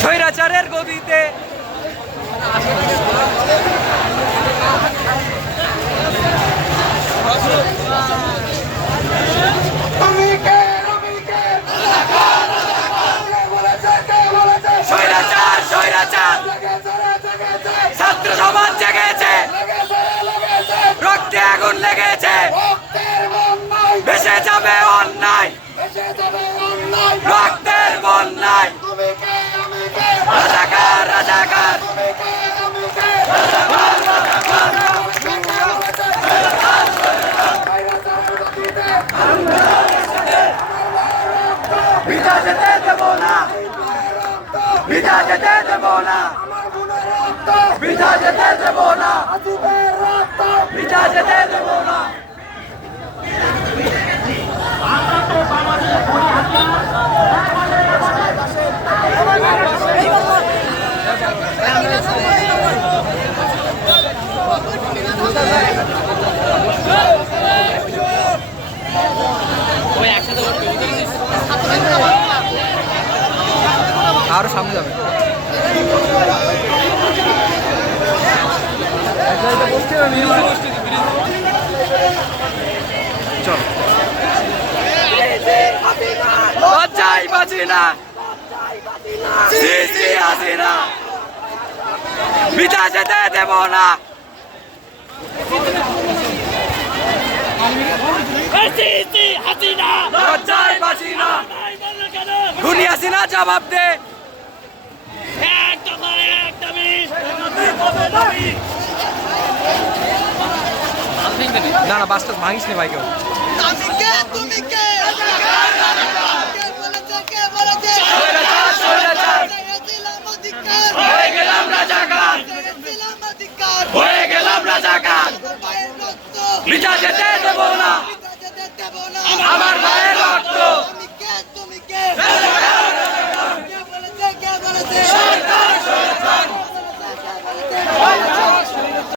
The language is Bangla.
স্বৈরাচারের গদিতে আগুন লেগেছে। ভেসে যাবে অন্যায়। রক্তের বন্যায়। রাজাকার রাজাকার। বিজা যেতে দেব না। বিজা যেতে দেব না। যেতে দেব না। বিজা যেতে দেব না আরও সামনে যাবে। চল। লজ্জাই বাঁচি না। যেতে দেব না। লজ্জাই বাঁচি না। দুনিয়া সিনা জবাব দে। না না। বাসটা ভাঙিস নি ভাই কেউ। 안녕하세요.